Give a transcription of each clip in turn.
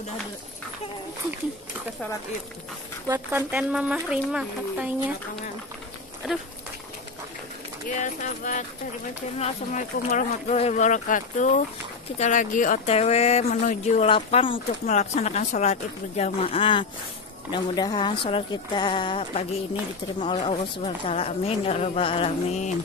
udah kita sholat id. Buat konten Mamah Rima katanya. Aduh. Ya sahabat dari channel, assalamualaikum warahmatullahi wabarakatuh. Kita lagi OTW menuju lapang untuk melaksanakan sholat id berjamaah. Mudah-mudahan sholat kita pagi ini diterima oleh Allah Subhanahu Wa Taala. Amin ya rabbal alamin.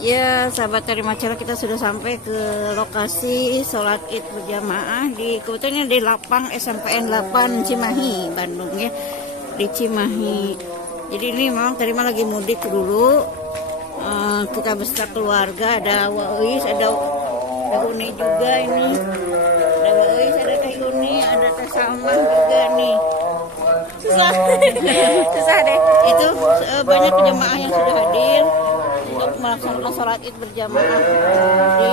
Ya sahabat dari channel, kita sudah sampai ke lokasi sholat id berjamaah kebetulan di lapang SMPN 8 Cimahi, Bandung ya. Di Cimahi. Jadi ini memang tadi lagi mudik dulu. Kita beserta keluarga, ada Wais, ada Uni juga ini. Ada Wais, ada Teh Uni, ada Teh Salma juga nih. Susah. Susah deh. Itu banyak jemaah yang sudah hadir untuk melaksanakan sholat id berjamaah di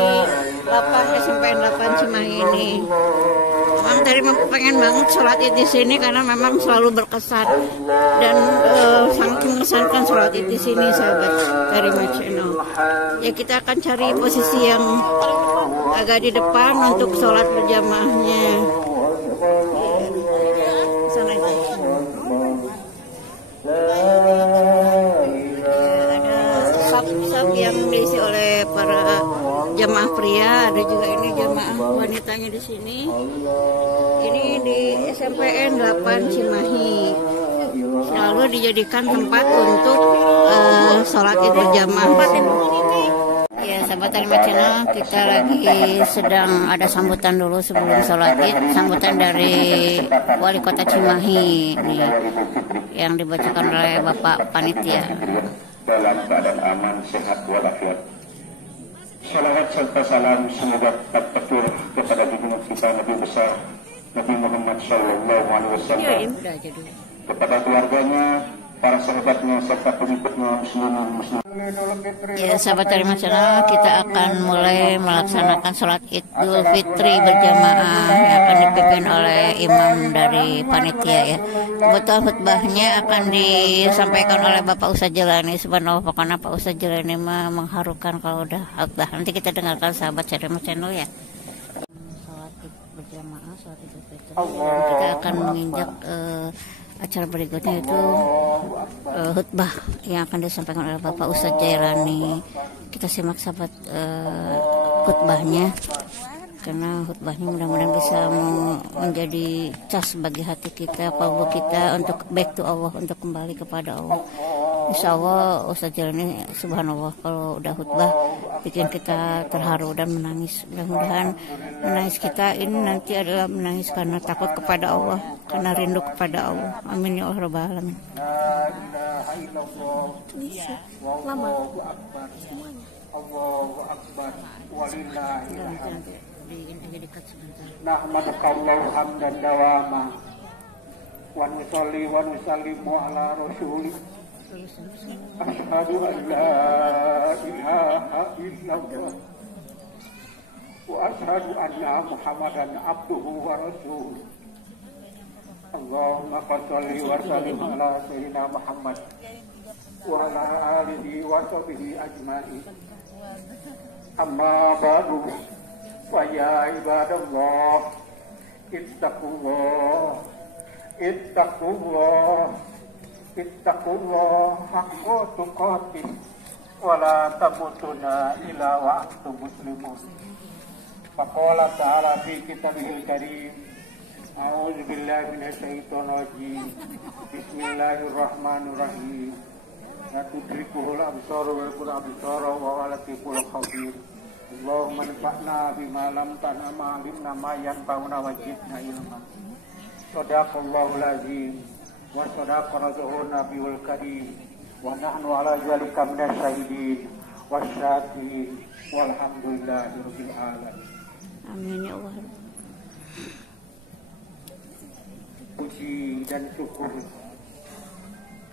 lapang SMPN 8 Cimahi ini. Memang tadi pengen banget sholat id di sini karena memang selalu berkesan dan sangat mengesankan sholat id di sini sahabat dari channel. Ya kita akan cari posisi yang agak di depan untuk sholat berjamaahnya. Sana aja. Ada sab-sab yang diisi oleh para jamaah pria, ada juga ini jamaah wanitanya di sini. Ini di SMPN 8 Cimahi. Selalu dijadikan tempat untuk sholat id berjamaah. Ya sahabat Terima Channel, kita lagi sedang ada sambutan dulu sebelum sholat id. Sambutan dari Wali Kota Cimahi nih, yang dibacakan oleh Bapak Panitia. Dalam keadaan aman, sehat walafiat. Salawat serta salam semoga tetap tercurah kepada junjungan kita Nabi besar Nabi Muhammad Sallallahu Alaihi Wasallam, kepada keluarganya, para sahabatnya serta pengikutnya muslimin. Ya sahabat Terima Channel, kita akan mulai melaksanakan sholat Idul Fitri berjamaah yang akan dipimpin oleh imam dari panitia ya. Kebetulan khutbahnya akan disampaikan oleh Bapak Ustadz Jelani. Subhanallah, pokoknya Pak Ustadz Jelani mengharukan kalau udah khutbah. Nanti kita dengarkan sahabat Terima Channel ya. Sholat Id berjamaah, sholat Idul Fitri. Kita akan menginjak acara berikutnya itu khutbah yang akan disampaikan oleh Bapak Ustadz Jailani. Kita simak sahabat khutbahnya, karena khutbahnya mudah-mudahan bisa menjadi cas bagi hati kita, kalbu kita untuk back to Allah, untuk kembali kepada Allah. Insya Allah Ustadz Jailani subhanallah kalau udah khutbah bikin kita terharu dan menangis. Mudah-mudahan menangis kita ini nanti adalah menangis karena takut kepada Allah, karena rindu kepada Allah. Amin ya Allah rabbal alamin. Lama semuanya. Allahu akbar walillahilhamd. Nahmadukallahu hamdan dawama wa nusalli wa nusallimu ala rasulih. Asyhadu an la ilaha illallah wa asyhadu anna Muhammadan abduhu wa rasuluh. Allahumma shalli wa sallim ala sayyidina Muhammad wa ala alihi wa sahbihi ajma'in. Amma ba'du, fa ya ibadallah ittaqullah ittaqullah haqqa tuqatih wa la tamutunna illa wa antum muslimun. Faqala ta'ala fi kitabihil karim, a'udzu billahi minasy syaithanir rajim. Bismillahirrahmanirrahim. La tudrikuhul absar wa yaqul absar wa huwa latiful khabir. Allahumma anfa'na bima lam tanama alimna ma yanfa'una wajibna ilman. Shadaqallahul azim wa sadaqa rasulun nabiyul karim wa nahnu ala zalika minasy syahidin wasyakirin walhamdulillahi rabbil alamin. Amin ya Allah. Puji dan syukur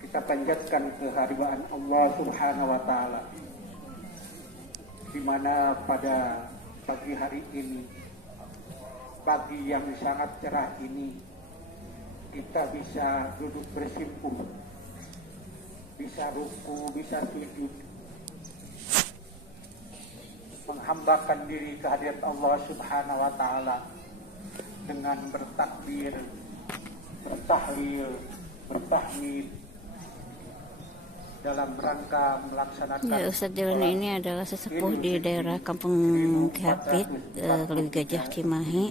kita panjatkan kehadiran Allah Subhanahu wa taala, di mana pada pagi hari ini, pagi yang sangat cerah ini, kita bisa duduk bersimpuh, bisa ruku, bisa sujud, menghambakan diri kehadirat Allah Subhanahu wa taala dengan bertakbir, bertahlil, bertahmid dalam rangka melaksanakan. Ya, Ustadz Dewan ini adalah sesepuh di daerah Kampung Khapit, Kali Gajah, Cimahi.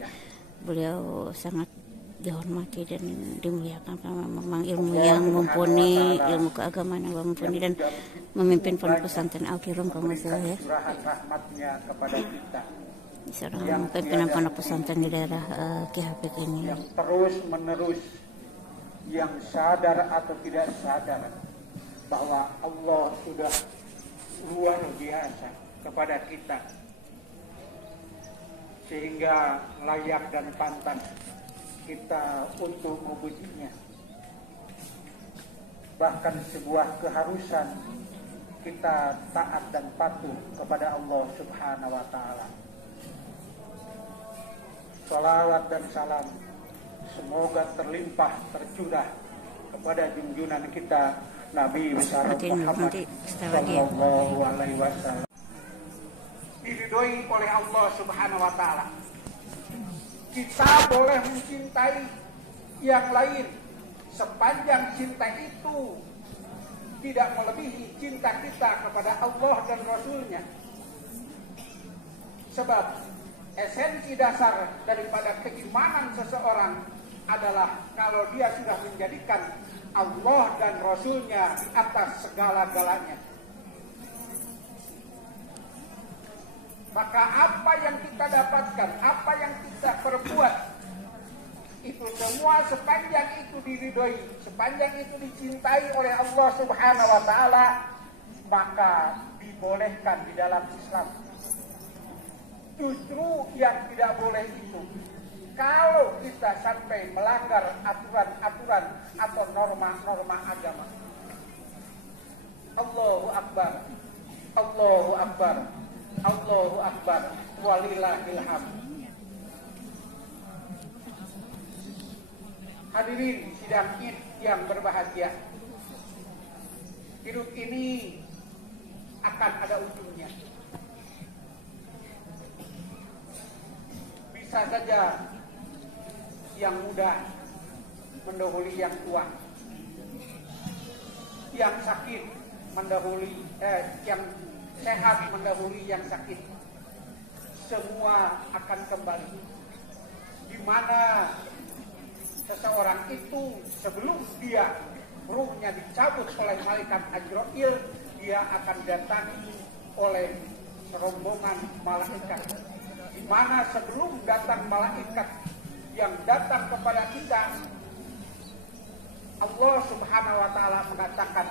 Beliau sangat dihormati dan dimuliakan karena memang ilmu yang mumpuni, ilmu keagamaan yang mumpuni, dan memimpin pondok pesantren Al-Kiram kalau nggak salah ya. Seorang pimpinan pondok pesantren di daerah Khapit ini. Yang terus menerus, yang sadar atau tidak sadar bahwa Allah sudah luar biasa kepada kita, sehingga layak dan pantas kita untuk memujinya. Bahkan sebuah keharusan kita taat dan patuh kepada Allah Subhanahu wa taala. Salawat dan salam semoga terlimpah tercurah kepada junjungan kita Nabi besar Muhammad sallallahu alaihi wasallam. Diridhoi oleh Allah Subhanahu wa taala. Kita boleh mencintai yang lain sepanjang cinta itu tidak melebihi cinta kita kepada Allah dan Rasul-Nya. Sebab esensi dasar daripada keimanan seseorang adalah kalau dia sudah menjadikan Allah dan Rasul-Nya di atas segala-galanya. Maka apa yang kita dapatkan, apa yang kita perbuat, itu semua sepanjang itu diridhoi, sepanjang itu dicintai oleh Allah Subhanahu wa taala, maka dibolehkan di dalam Islam. Justru yang tidak boleh itu kalau kita sampai melanggar aturan-aturan atau norma-norma agama. Allahu Akbar, Allahu Akbar, Allahu Akbar, walillahil hamd. Hadirin sidang Id yang berbahagia, hidup ini akan ada ujungnya. Bisa saja yang muda mendahului yang tua, yang sakit mendahului, yang sehat mendahului yang sakit. Semua akan kembali. Di mana seseorang itu sebelum dia ruhnya dicabut oleh malaikat Ajrail, dia akan datangi oleh serombongan malaikat. Di mana sebelum datang malaikat yang datang kepada kita, Allah Subhanahu wa taala mengatakan,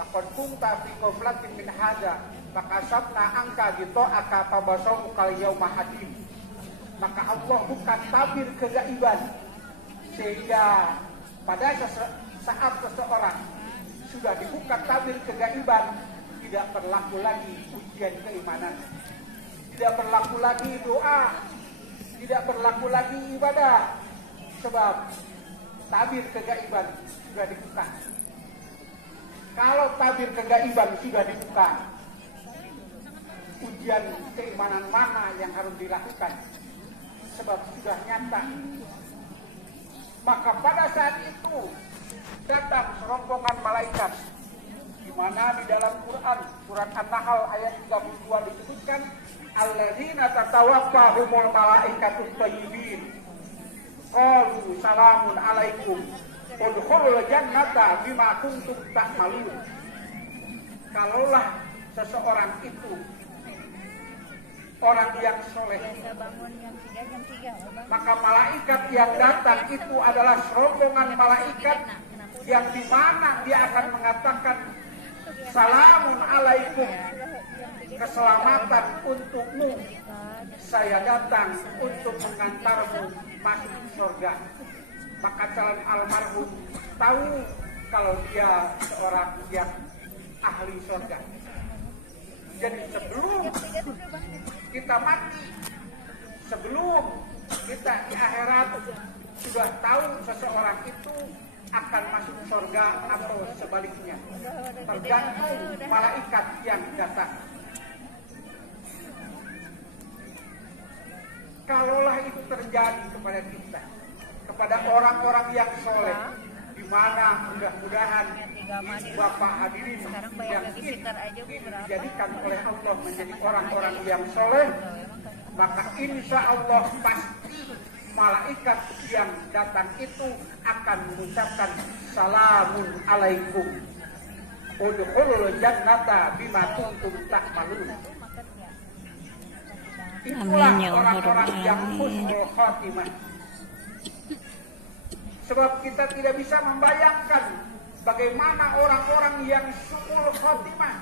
laqad kunta fi ghaflatin min hadza fakasabna anka ghita'aka fabasaruka yauma hadid. Maka Allah bukan tabir kegaiban, sehingga pada saat seseorang sudah dibuka tabir kegaiban, tidak berlaku lagi ujian keimanan, tidak berlaku lagi doa, tidak berlaku lagi ibadah, sebab tabir kegaiban sudah dibuka. Kalau tabir kegaiban sudah dibuka, ujian keimanan mana yang harus dilakukan? Sebab sudah nyata. Maka pada saat itu datang serombongan malaikat, di mana di dalam Quran surat An-Nahl ayat 32 disebutkan, alladzina tatawaffahumul malaikatut thayyibin qalu salamun alaikum udkhulul jannata bima kuntum ta'malun. Kalaulah seseorang itu orang yang soleh, maka malaikat yang datang itu adalah serombongan malaikat yang di mana dia akan mengatakan salamun alaikum, keselamatan untukmu, saya datang untuk mengantarmu masuk surga. Maka calon almarhum tahu kalau dia seorang yang ahli surga. Jadi sebelum kita mati, sebelum kita di akhirat sudah tahu seseorang itu akan masuk surga atau sebaliknya, tergantung malaikat yang datang. Kalaulah itu terjadi kepada kita, kepada orang-orang yang soleh, di mana mudah-mudahan Bapak hadirin yang dijadikan oleh Allah menjadi orang-orang yang soleh, maka insya Allah pasti malaikat yang datang itu akan mengucapkan salamun alaikum udkhulul jannata bima kuntum ta'malun. Itulah orang-orang yang husnul khatimah. Sebab kita tidak bisa membayangkan bagaimana orang-orang yang su'ul khatimah,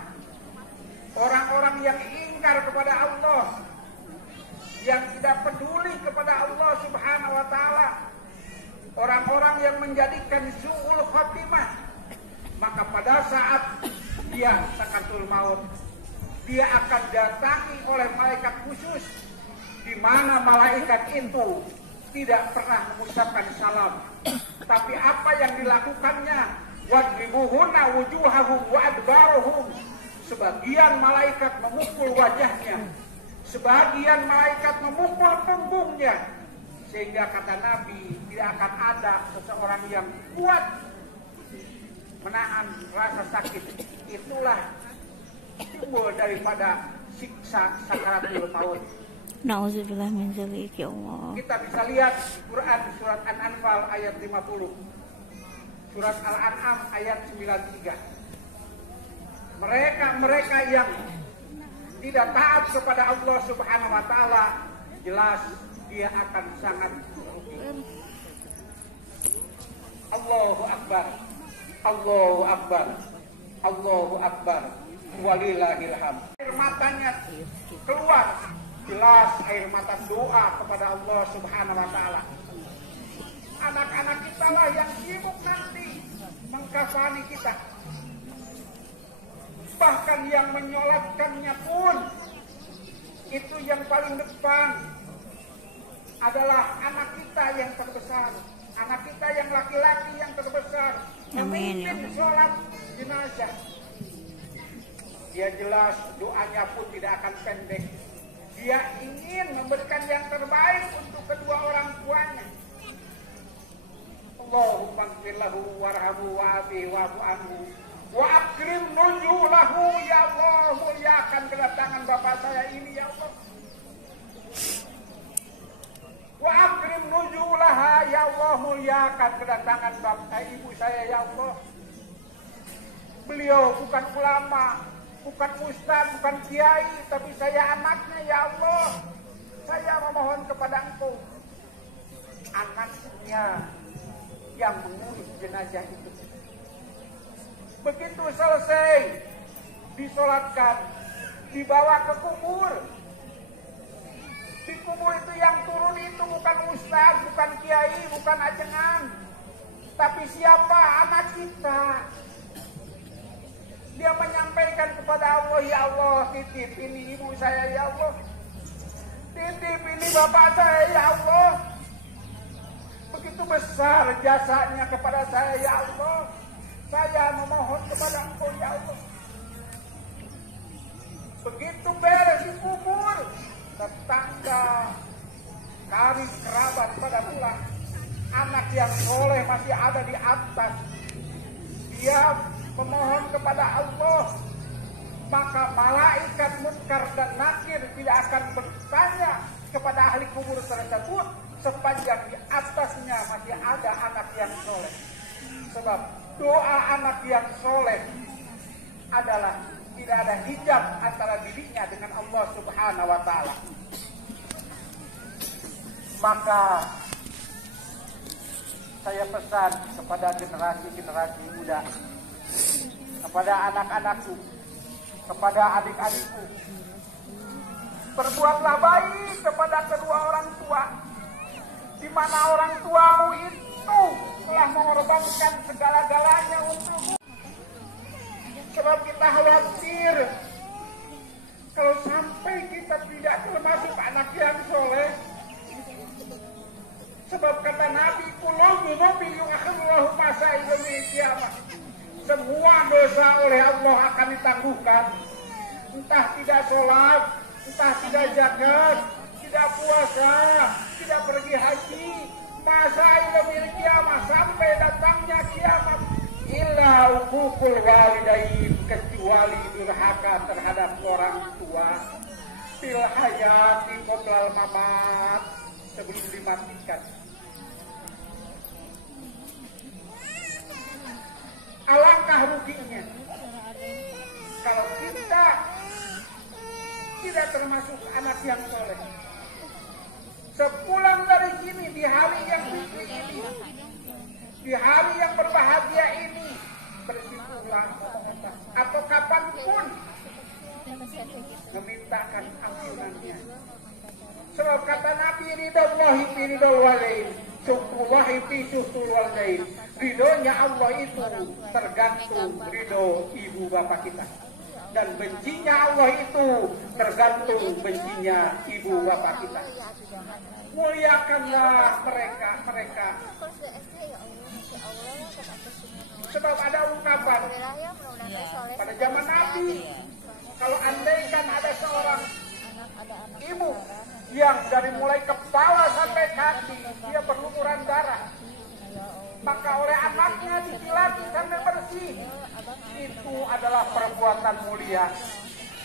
orang-orang yang ingkar kepada Allah, yang tidak peduli kepada Allah Subhanahu wa taala, orang-orang yang menjadikan su'ul khatimah, maka pada saat dia sakaratul maut, dia akan datangi oleh malaikat khusus, di mana malaikat itu tidak pernah mengucapkan salam, tapi apa yang dilakukannya, wadribuhunna wujuhahum wa adbaruhum, sebagian malaikat memukul wajahnya, sebagian malaikat memukul punggungnya, sehingga kata Nabi tidak akan ada seseorang yang kuat menahan rasa sakit. Itulah timbul daripada siksa sakaratul maut. Nauzubillah min dzalik ya Allah. Kita bisa lihat Quran surat An-Anfal ayat 50, surat Al-An'am ayat 93. Mereka yang tidak taat kepada Allah Subhanahu wa taala, jelas dia akan sangat merugi. Allahu Akbar. Allahu Akbar. Allahu Akbar. Walillahil hamd. Air matanya keluar, jelas air mata doa kepada Allah Subhanahu wa taala. Anak-anak kita lah yang sibuk nanti mengkafani kita. Bahkan yang menyolatkannya pun itu yang paling depan adalah anak kita yang terbesar, anak kita yang laki-laki yang terbesar. Amin. Memimpin sholat jenazah. Dia jelas doanya pun tidak akan pendek. Dia ingin memberikan yang terbaik untuk kedua orang tuanya. Allahumma ighfir lahu warhamhu wa'afihi wa'fu anhu wa akrim nuzulahu. Ya Allah, muliakan kedatangan bapak saya ini ya Allah. Wa akrim nuzulaha, ya Allah, muliakan kedatangan bapak ibu saya ya Allah. Beliau bukan ulama, bukan ustaz, bukan kiai, tapi saya anaknya ya Allah. Saya memohon kepada Engkau, anaknya yang mengurus jenazah itu. Begitu selesai disolatkan, dibawa ke kubur. Di kubur itu yang turun itu bukan ustaz, bukan kiai, bukan ajengan, tapi siapa? Anak kita. Dia menyampaikan kepada Allah, ya Allah, titip ini ibu saya ya Allah, titip ini bapak saya ya Allah. Begitu besar jasanya kepada saya ya Allah. Saya memohon kepada Engkau ya Allah. Begitu beres di kubur, tetangga, kari kerabat pada pulang. Anak yang soleh masih ada di atas. Dia memohon kepada Allah, maka malaikat munkar dan nakir tidak akan bertanya kepada ahli kubur tersebut sepanjang di atasnya masih ada anak yang soleh. Sebab doa anak yang soleh adalah tidak ada hijab antara dirinya dengan Allah Subhanahu wa taala. Maka saya pesan kepada generasi-generasi muda, kepada anak-anakku, kepada adik-adikku, berbuatlah baik kepada kedua orang tua, di mana orang tuamu itu telah mengorbankan segala-galanya untukmu. Sebab kita khawatir kalau sampai kita tidak termasuk anak yang soleh. Sebab kata Nabi, kullu dzunubin yu'akhirullahu masa ilmi kiamat. Semua dosa oleh Allah akan ditangguhkan. Entah tidak sholat, entah tidak zakat, tidak puasa, tidak pergi haji, masa ilmu kiamat sampai datangnya kiamat. Illa uququl walidain, kecuali durhaka terhadap orang tua. Fil hayati qoblal mamat, sebelum dimatikan. Alangkah ruginya kalau kita tidak termasuk anak yang soleh. Sepulang dari sini di hari yang fitri ini, di hari yang berbahagia ini, bersikulah atau kapanpun memintakan ampunannya. Sebab kata Nabi, ridhallahi fi ridhal walidain, syukrullahi fi syukrul walidain. Ridhonya Allah itu tergantung ridho ibu bapak kita, dan bencinya Allah itu tergantung bencinya ibu bapak kita. Muliakanlah mereka. Sebab ada ungkapan pada zaman Nabi, kalau andaikan ada seorang ibu yang dari mulai kepala sampai kaki dia berlumuran darah, maka oleh anaknya dicilati sampai bersih, itu adalah perbuatan mulia.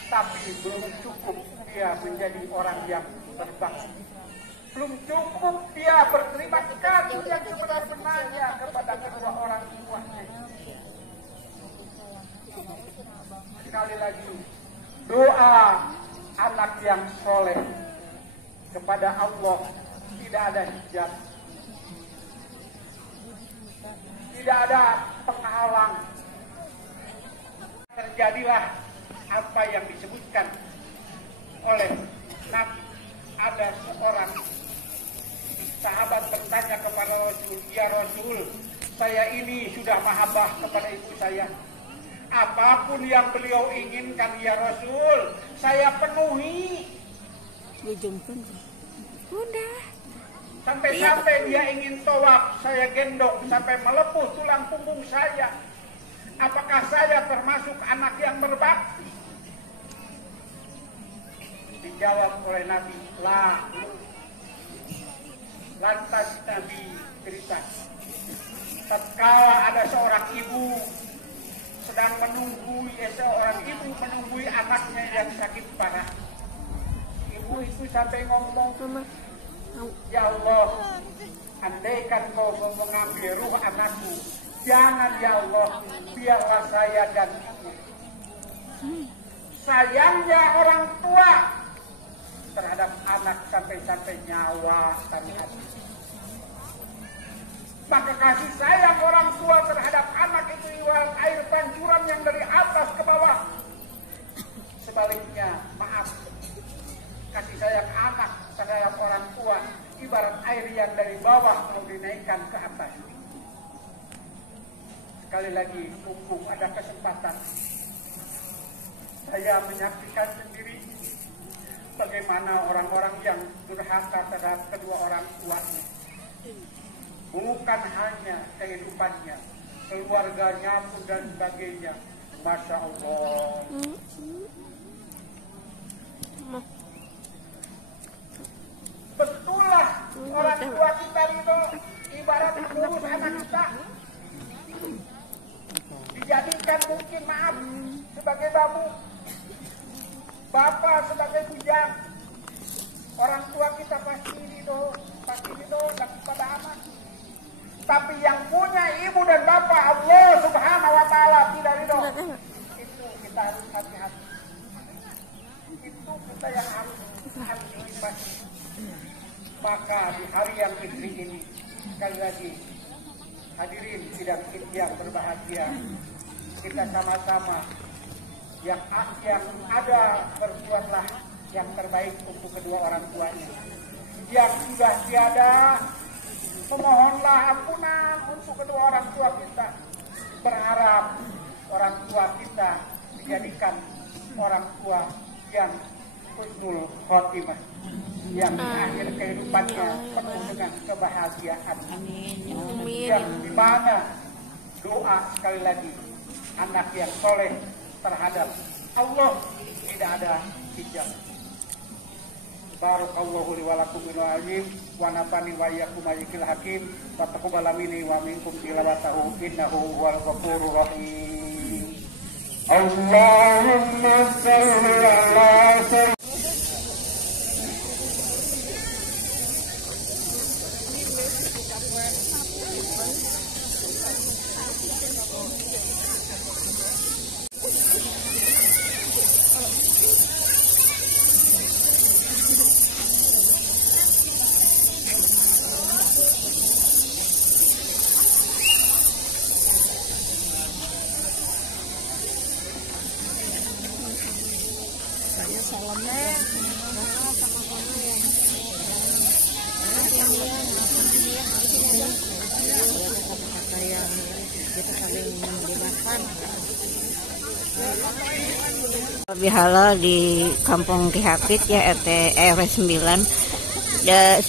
Tapi belum cukup dia menjadi orang yang berbakti, belum cukup dia berterima kasih yang sebenar-benarnya kepada kedua orang tuanya. Sekali lagi, doa anak yang soleh kepada Allah tidak ada hijab, tidak ada penghalang. Terjadilah apa yang disebutkan oleh Nabi. Ada seorang sahabat bertanya kepada Rasul, ya Rasul, saya ini sudah mahabbah kepada ibu saya. Apapun yang beliau inginkan ya Rasul, saya penuhi. Udah. Sampai-sampai dia ingin tawaf, saya gendong sampai melepuh tulang punggung saya. Apakah saya termasuk anak yang berbakti? Dijawab oleh Nabi, la. Lantas Nabi cerita, tatkala ada seorang ibu sedang menunggui anaknya yang sakit parah. Ibu itu sampai ngomong, ya Allah, andaikan kau mau mengambil ruh anakku, jangan ya Allah, biarlah saya gantinya. Sayangnya orang tua terhadap anak sampai-sampai nyawa kami habis. Maka kasih sayang orang tua terhadap anak itu ibarat air pancuran yang dari atas ke bawah. Sebaliknya, maaf, kasih sayang anak terhadap orang tua ibarat air yang dari bawah mau dinaikkan ke atas. Sekali lagi, mumpung ada kesempatan, saya menyaksikan sendiri bagaimana orang-orang yang durhaka terhadap kedua orang tuanya. Bukan hanya kehidupannya, keluarganya pun dan sebagainya. Masya Allah. Betullah orang tua kita itu ibarat mengurus anak kita. Dijadikan mungkin maaf sebagai babu, bapak sebagai bujang. Orang tua kita pasti ridho dan pada aman. Tapi yang punya ibu dan bapak Allah Subhanahu wa Ta'ala tidak ridho. Itu kita harus hati-hati. Itu kita yang harus antisipasi. Maka di hari yang fitri ini, sekali lagi hadirin sidang yang berbahagia, kita sama-sama yang ada berbuatlah yang terbaik untuk kedua orang tuanya. Yang sudah tiada, memohonlah ampunan untuk kedua orang tua kita. Berharap orang tua kita dijadikan orang tua yang husnul khotimah, yang akhir kehidupannya penuh dengan kebahagiaan. Yang dimana doa sekali lagi anak yang soleh terhadap Allah tidak ada hijab. Barakallahu li wa lakum bil azim wa nafani wa iyyakum ajil hakim wa taqabbal minni wa minkum tilawatahu innahu huwal ghafurur rahim. Allahumma shalli ala sayyidina Bihala di Kampung Ki Hafid ya, RT RW 9. Ya,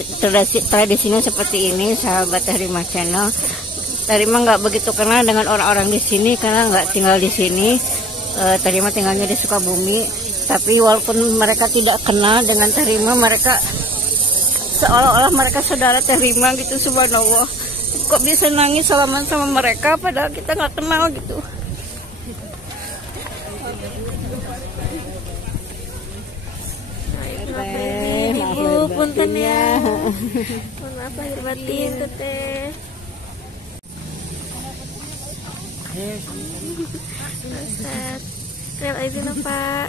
tradisinya seperti ini, sahabat Tarima Channel. Tarima nggak begitu kenal dengan orang-orang di sini karena nggak tinggal di sini. Tarima tinggalnya di Sukabumi. Tapi walaupun mereka tidak kenal dengan Tarima, mereka seolah-olah mereka saudara Tarima gitu, subhanallah. Kok bisa nangis salaman sama mereka padahal kita nggak kenal gitu. Ibu, punten ya. Mohon maaf lahir batin, Teteh. Ustaz, terima kasih Pak.